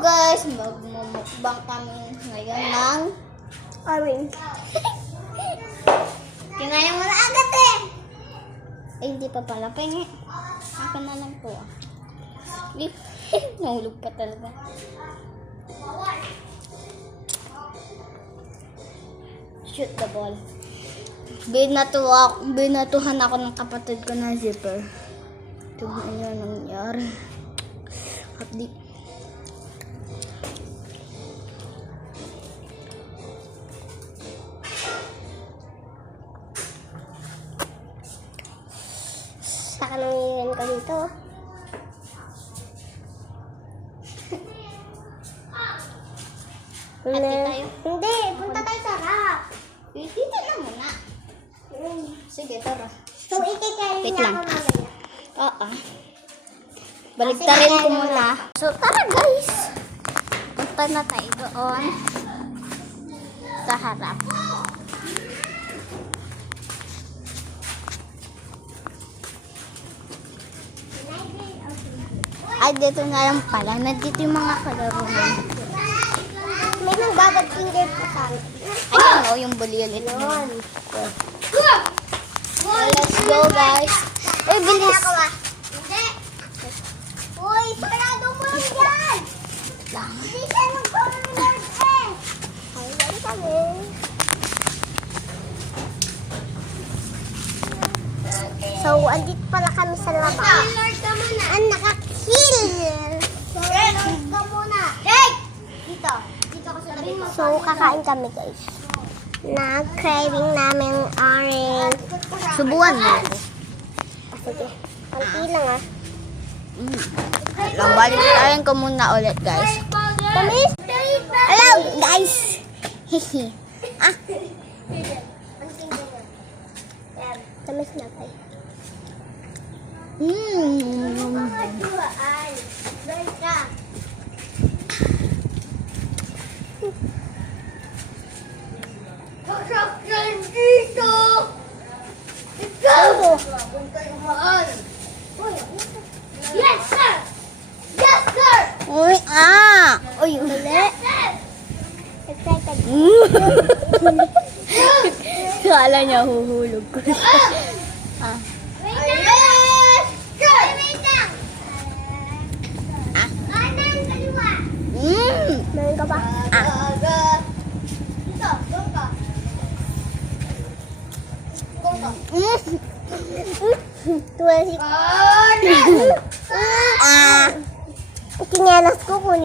guys, magmumukbang kami ngayon ng Orange. kinaya mo na agad eh. Eh, hindi pa pala. Pengi. Akin na lang po. Nahulog pa talaga. Shoot the ball. Binatuhan ako ng kapatid ko na zipper. Tignan niyo anong nangyari. Hapdi. Saka nangyayari ka dito. Ate tayo? Hindi, punta tayo sa rap. Dito na muna. Sige, tara. So, ikikain Wait niya lang. ako mamaya. Oo. Baliktarin ko muna. So, tara guys. Punta na tayo doon. Sa harap. Ay, dito na lang pala. Nandito yung mga kalaro mo. May nagbabad finger po sa amin. Ayun o, yung bulilit mo. Yun. Let's go guys. Eh, bilis. Hindi. Uy, sarado mo yan. Hindi siya mag-forward eh. Ayan kami. So, andito pala kami sa labas. Lord ka muna. Ang nakakill. Lord ka muna. Hey! Dito. Dito ka sa labas. So, kakain kami guys. Na-craving namin orange. Subuan mo ako. Sige. Konti lang ah. Lang, baliktarin ko muna ulit guys. Tamis? Hello guys! Hehe. Ah. Tamis na tayo. Yes, sir! Yes, sir! Uy, Uy, Uli. Excited. Kala niya huhulog ko. Wait lang! Wait lang! Kanan, kaliwa! Meron ka pa? Dito, doon ka. Doon ka. 12.